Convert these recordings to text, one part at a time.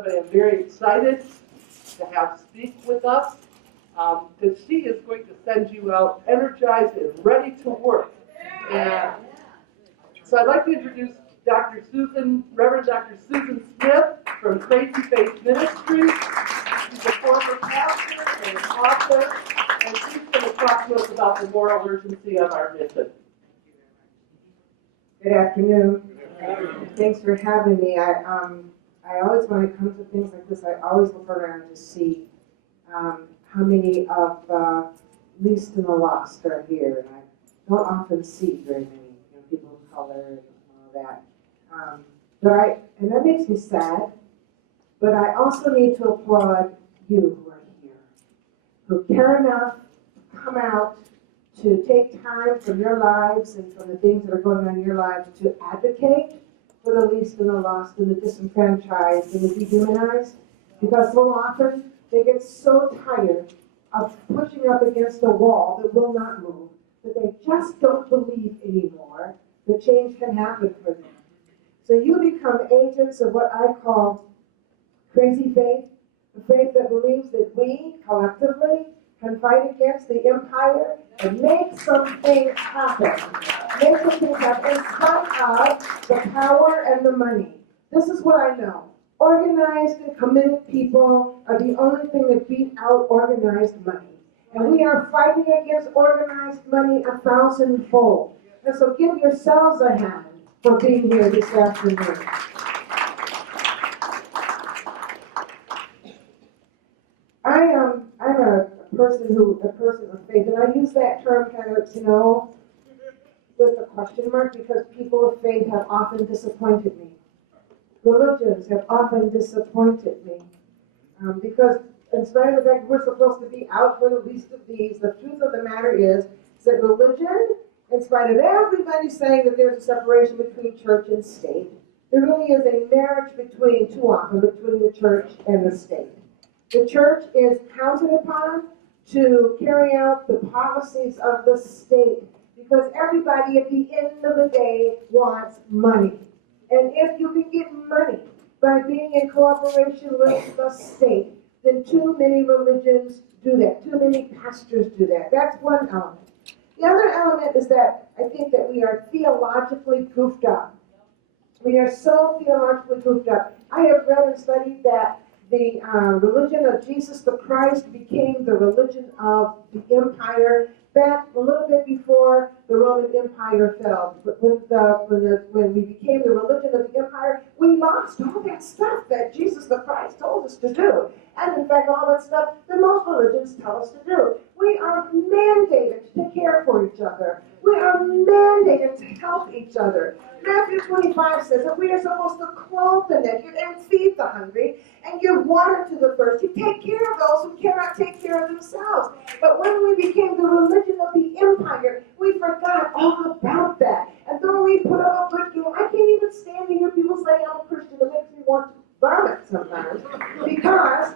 somebody I'm very excited to have speak with us, because she is going to send you out energized and ready to work. And so I'd like to introduce Reverend Dr. Susan Smith from Crazy Faith Ministries. She's a former pastor and an author, and she's going to talk to us about the moral urgency of our mission. Good afternoon. Thanks for having me. I always, when it comes to things like this, I always look around to see how many of least and the lost are here. And I don't often see very many, people of color and all that. And that makes me sad. But I also need to applaud you who are here, who care enough to come out to take time from your lives and from the things that are going on in your lives to advocate for the least and the lost and the disenfranchised and the dehumanized. Because so often they get so tired of pushing up against a wall that will not move, that they just don't believe anymore that change can happen for them. So you become agents of what I call crazy faith, a faith that believes that we, collectively, can fight against the empire and make some things happen. Make some things happen in spite of the power and the money. This is what I know. Organized and committed people are the only thing that beat out organized money. And we are fighting against organized money 1,000-fold. And so give yourselves a hand for being here this afternoon. I'm a person of faith, and I use that term kind of, with a question mark, because people of faith have often disappointed me. Religions have often disappointed me, because in spite of the fact we're supposed to be out for the least of these, the truth of the matter is that religion, in spite of everybody saying that there's a separation between church and state, there really is a marriage too often between the church and the state. The church is counted upon to carry out the policies of the state because everybody at the end of the day wants money. And if you can get money by being in cooperation with the state, then too many religions do that. Too many pastors do that. That's one element. The other element is that I think that we are theologically goofed up. We are so theologically goofed up. I have read and studied that the religion of Jesus the Christ became the religion of the empire back a little bit before the Roman Empire fell. When we became the religion of the empire, we lost all that stuff that Jesus the Christ told us to do. And in fact, all that stuff that most religions tell us to do. We are mandated to care for each other. We are mandated to help each other. Matthew 25 says that we are supposed to clothe the naked and feed the hungry and give water to the thirsty, take care of those who cannot take care of themselves. But when we became the religion of the empire, we forgot all about that. And though we put up a good game, I can't even stand to hear people say I'm a Christian. It makes me want to vomit sometimes. Because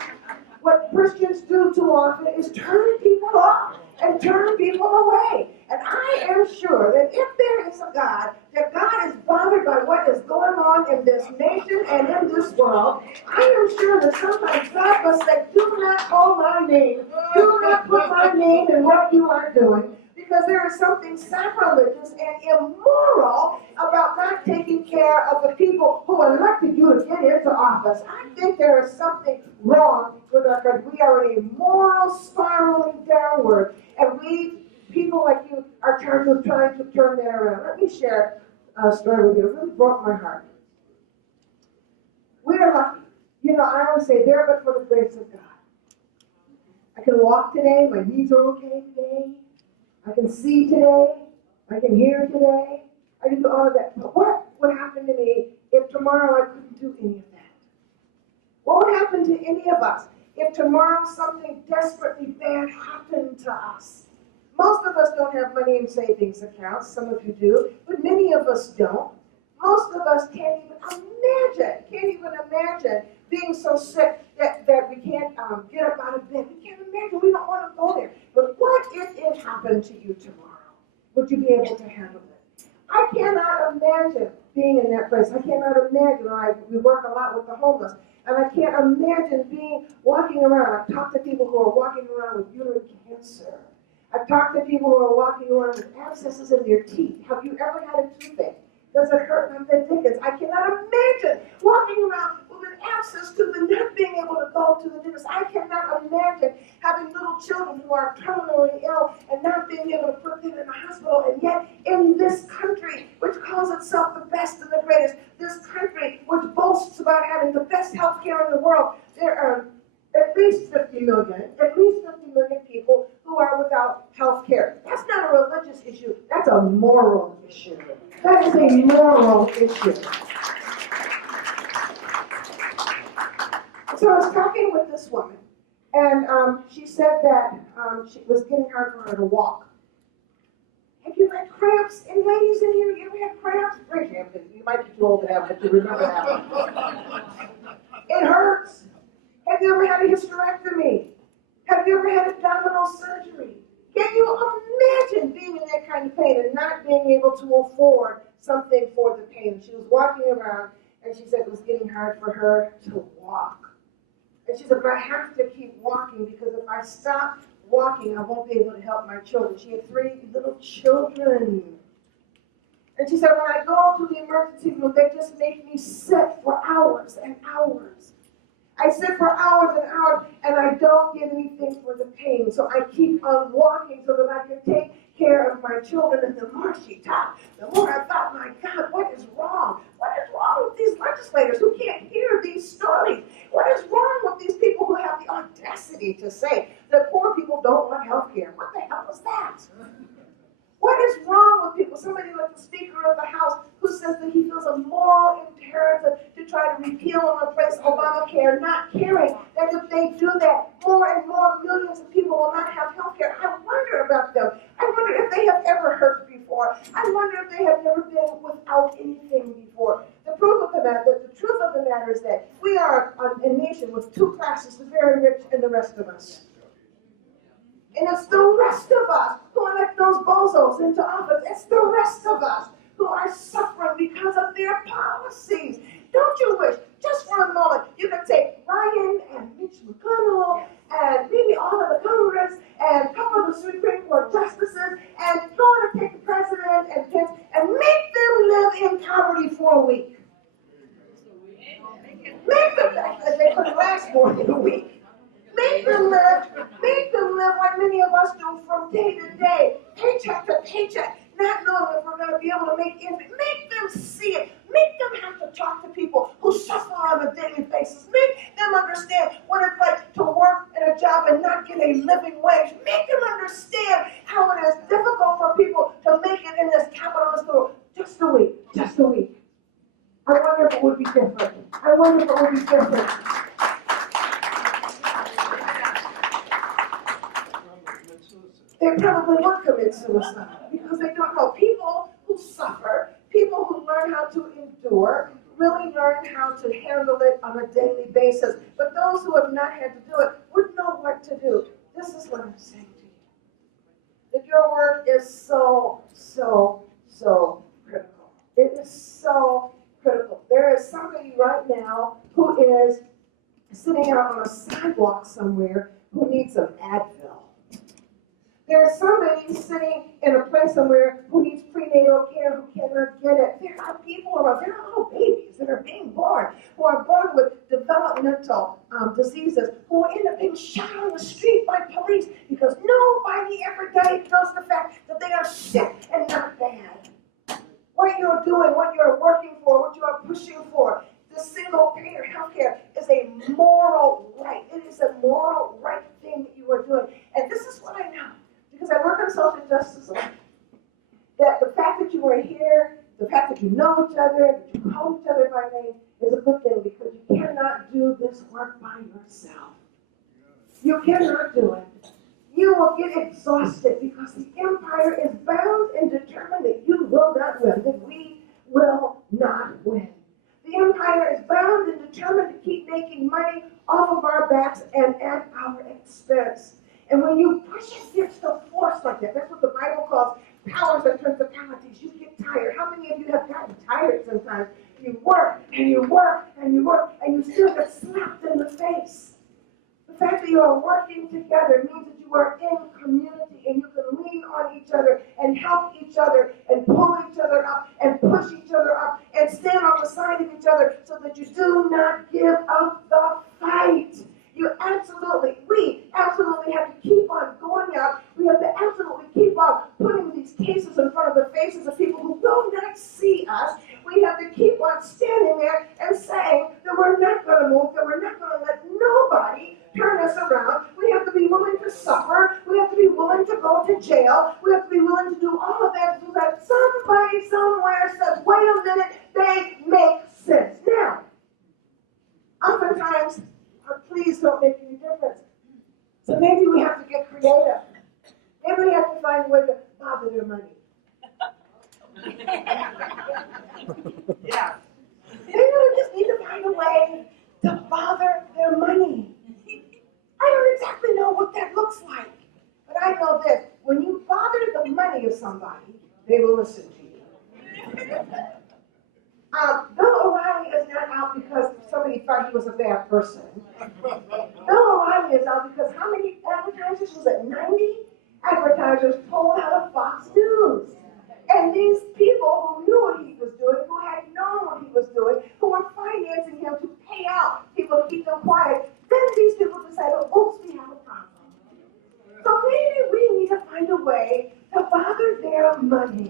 what Christians do too often is turn people off and turn people away. And I am sure that if there is a God, that God is bothered by what is going on in this nation and in this world, I am sure that sometimes God must say, do not call my name. Do not put my name in what you are doing. Because there is something sacrilegious and immoral about not taking care of the people who elected you to get into office. I think there is something wrong with our country. We are in a moral spiraling downward, and people like you, are trying to turn that around. Let me share a story with you. It really broke my heart. We are lucky. I always say, there but for the grace of God. I can walk today. My knees are okay today. I can see today. I can hear today. I can do all of that. But what would happen to me if tomorrow I couldn't do any of that? What would happen to any of us if tomorrow something desperately bad happened to us? Most of us don't have money in savings accounts. Some of you do, but many of us don't. Most of us can't even imagine being so sick that we can't get up out of bed. We can't imagine. We don't want to go there. But what if it happened to you tomorrow? Would you be able to handle it? I cannot imagine being in that place. I cannot imagine. We work a lot with the homeless. And I can't imagine walking around. I've talked to people who are walking around with uterine cancer. I've talked to people who are walking around with abscesses in their teeth. Have you ever had a toothache? Does it hurt like the dickens? I cannot imagine walking around with an abscess to the not being able to go to the dentist. I cannot imagine having little children who are terminally ill and not being able to put them in the hospital. And yet, in this country, which calls itself the best and the greatest, this country which boasts about having the best health care in the world, there are at least 50 million people who are without health care. That's not a religious issue. That's a moral issue. That is a moral issue. So I was talking with this woman, and she said that it was getting hard for her to walk. Have you had cramps? Any ladies in here, you ever had cramps? Raise your hand, please. You might be too old to have it, but you remember that. It hurts. Have you ever had a hysterectomy? Have you ever had abdominal surgery? Can you imagine being in that kind of pain and not being able to afford something for the pain? She was walking around, and she said it was getting hard for her to walk. And she said, but I have to keep walking because if I stop walking, I won't be able to help my children. She had 3 little children. And she said, when I go to the emergency room, they just make me sit for hours and hours. I sit for hours and hours, and I don't get anything for the pain. So I keep on walking so that I can take care of my children. And the more she talked, the more I thought, my God, what is wrong? What is wrong with these legislators who can't hear these stories? What is wrong with these people who have the audacity to say that poor people don't want health care? What the hell is that? What is wrong with people? Somebody like the Speaker of the House who says that he feels a moral imperative to try to repeal and replace Obamacare, not caring that if they do that, more and more millions of people will not have health care. I wonder about them. I wonder if they have ever hurt before. I wonder if they have never been without anything before. The truth of the matter is that we are a nation with 2 classes, the very rich and the rest of us. And it's the rest of us who elect those bozos into office. It's the rest of us who are suffering because of their policies. Don't you wish, just for a moment, you could take Ryan and Mitch McConnell and maybe all of the Congress and a couple of the Supreme Court justices and go and take the president and Pence and make them live in poverty for a week. Make them, they couldn't last more than a week. Make them live like many of us do from day to day, paycheck to paycheck, not knowing if we're going to be able to make ends meet. Make them see it. Make them have to talk to people who suffer on a daily basis. Make them understand what it's like to work in a job and not get a living wage. Make them understand how it is difficult for people to make it in this capitalist world. Just a week. I wonder if it would be different. They probably would commit suicide because they don't know. People who suffer, people who learn how to endure, really learn how to handle it on a daily basis. But those who have not had to do it would know what to do. This is what I'm saying to you. That your work is so critical. It is so critical. There is somebody right now who is sitting out on a sidewalk somewhere who needs some Advil. There's somebody sitting in a place somewhere who needs prenatal care who cannot get it. There are people around, there are little babies that are being born who are born with developmental diseases who end up being shot on the street by police because nobody ever diagnosed the fact that they are sick and not bad. What you're doing, what you're working for, what you are pushing for, the single-payer healthcare is a moral right. It is a moral right thing that you are doing. And this is what I know. Because I work in social justice, that the fact that you are here, the fact that you know each other, that you call each other by name, is a good thing because you cannot do this work by yourself. You cannot do it. You will get exhausted because the empire is bound and determined that you will not win, that we will not win. The empire is bound and determined to keep making money off of our backs and at our expense. And when you push against the force like that, that's what the Bible calls powers and principalities. You get tired. How many of you have gotten tired sometimes? You work and you work and you work and you still get slapped you are working together means that you are in community and you can lean on each other and help each other and pull each other up and push each other up and stand on the side of each other so that you do not give up the fight. We absolutely have to keep on going out. We have to absolutely keep on putting these cases in front of the faces of people who will not see us. We have to keep on standing there and saying that we're not going to move, that we're not going to let nobody turn us around. We have to be willing to suffer. We have to be willing to go to jail. We have to be willing to do all of that so that somebody somewhere says, wait a minute, they make sense. Now, oftentimes, our pleas don't make any difference. So maybe we have to get creative. Maybe we have to find a way to bother their money. Yeah. Maybe we just need to find a way to bother their money. I don't exactly know what that looks like, but I know this. When you bother the money of somebody, they will listen to you. Bill O'Reilly is not out because somebody thought he was a bad person. Bill O'Reilly is out because how many advertisers was it? 90 advertisers pulled out of Fox News. And these people who knew what he was doing, who had known what he was doing, who were financing him to pay out people to keep them quiet, then these people decided, oops, we have a problem. So maybe we need to find a way to bother their money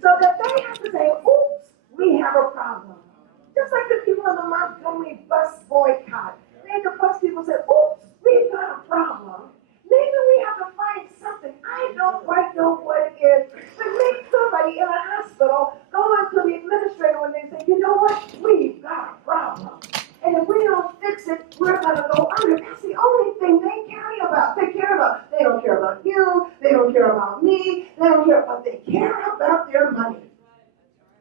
so that they have to say, oops, we have a problem. Just like the people in the Montgomery bus boycott. Made the bus people say, oops, we've got a problem. Maybe we have to find something. I don't quite know what it is. But make somebody in a hospital go into the administrator when they say, you know what, we've got a problem. And if we don't fix it, we're going to go under. That's the only thing they care about. They don't care about you. They don't care about me. They don't care about, they care about their money.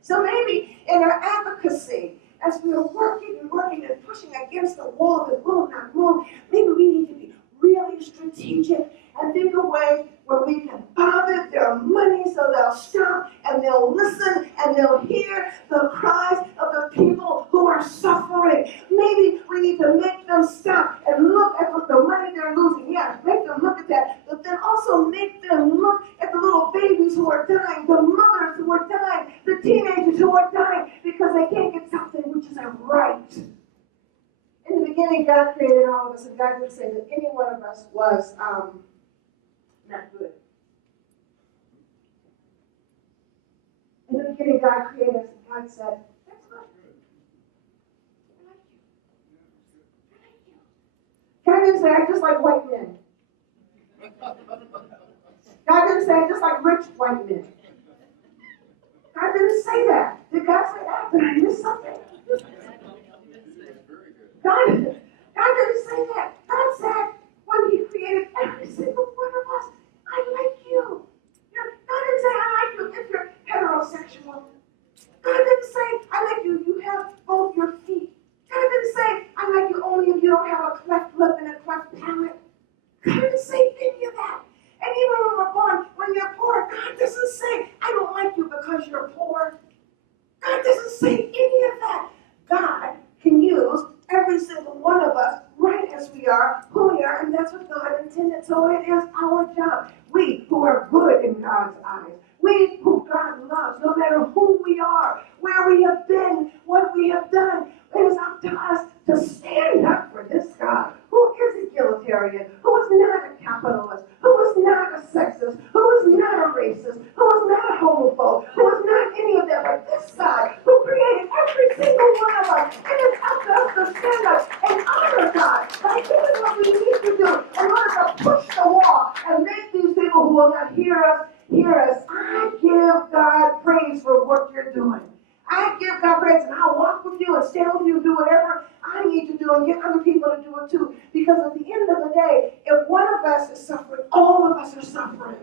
So maybe in our advocacy, as we are working and pushing against the wall that will not move, maybe we need to be really strategic and think of ways where we can bother their money so they'll stop and they'll listen and they'll hear the cries of the people who are suffering. Maybe we need to make them stop and look at the money they're losing. Yes, make them look at that, but then also make them look at the little babies who are dying, the mothers who are dying, the teenagers who are dying because they can't get something which is a right. In the beginning, God created all of us, and God didn't say that any one of us was not good. In the beginning, God created us, and God said, that's good. I like you. I like you. God didn't say, I just like white men. God didn't say, I just like rich white men. God didn't say that. Did God say that? Did I miss something? God didn't say that. God said, when he created every single one of us, I like you. God didn't say, I like you if you're heterosexual. God didn't say, I like you, you have both your feet. God didn't say, I like you only if you don't have a cleft lip and a cleft palate. God didn't say any of that. And even when we're born, when you're poor, God doesn't say, I don't like you because you're poor. God doesn't say any of that. God can use every single one of us right as we are, who we are, and that's what God intended. So it is our job. We who are good in God's eyes, we who God loves, no matter who we are, where we have been, what we have done, it is up to us to stand up for this God who is egalitarian, who is not a capitalist, who is not a sexist, who is not a racist, who is not a homophobe, who is not any of that, but this God who created every single one of us. And it's up to us to stand up and honor God by doing what we need to do in order to push the wall and make these people who will not hear us. I give God praise for what you're doing. I give God praise, and I'll walk with you and stand with you and do whatever I need to do and get other people to do it too. Because at the end of the day, if one of us is suffering, all of us are suffering.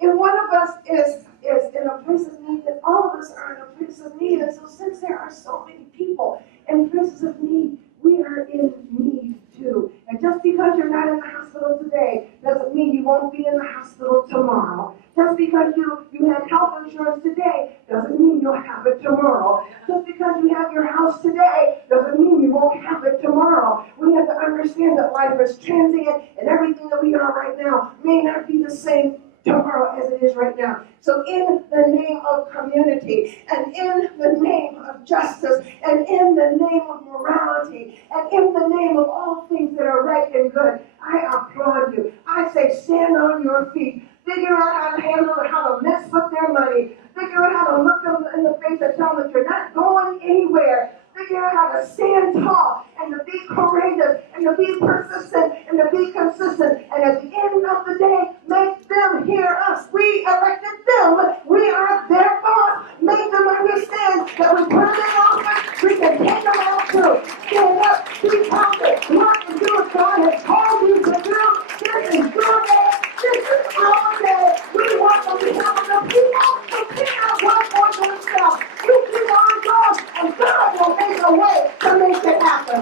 If one of us is in a place of need, then all of us are in a place of need. And so since there are so many people in places of need, we are in need too. And just because you're not in the hospital today doesn't mean you won't be in the hospital of tomorrow. Just because you have health insurance today doesn't mean you'll have it tomorrow. Just because you have your house today doesn't mean you won't have it tomorrow. We have to understand that life is transient and everything that we are right now may not be the same tomorrow as it is right now. So in the name of community, and in the name of justice, and in the name of morality, and in the name of all things that are right and good, I applaud you. I say stand on your feet. Figure out how to handle it, how to mess with their money. Figure out how to look them in the face and tell them that you're not going anywhere. Figure out how to stand tall and to be courageous and to be persistent and to be consistent. And at the end of the day, make them hear us. We elected them. We are their boss. Make them understand that we put them in office. We can take them out too. Stand up, be confident, work and do what God has called you to do. This is your day. This is our day. We want them to help the people who cannot work for themselves. You keep on going, and God will make a way to make it happen.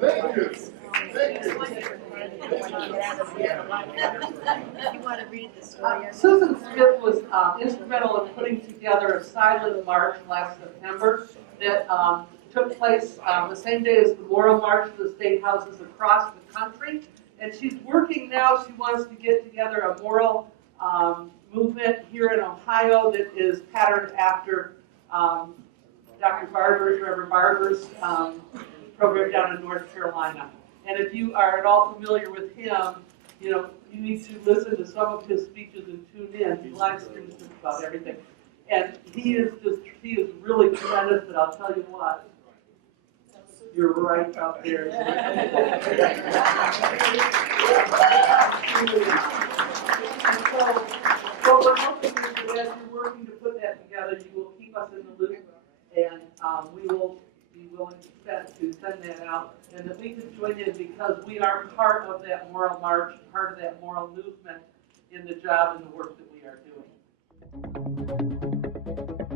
Thank you. You want to read the story? Susan Smith was instrumental in putting together a silent march last September that took place the same day as the Memorial March to the state houses across the country. And she's working now. She wants to get together a moral movement here in Ohio that is patterned after Dr. Barber's, Reverend Barber's program down in North Carolina. And if you are at all familiar with him, you know, you need to listen to some of his speeches and tune in. He live streams just about everything. And he is really tremendous, but I'll tell you what, you're right up there. And so what we're hoping is that as you're working to put that together, you will keep us in the loop, and we will be willing to send that out, and that we can join in because we are part of that moral march, part of that moral movement in the job and the work that we are doing.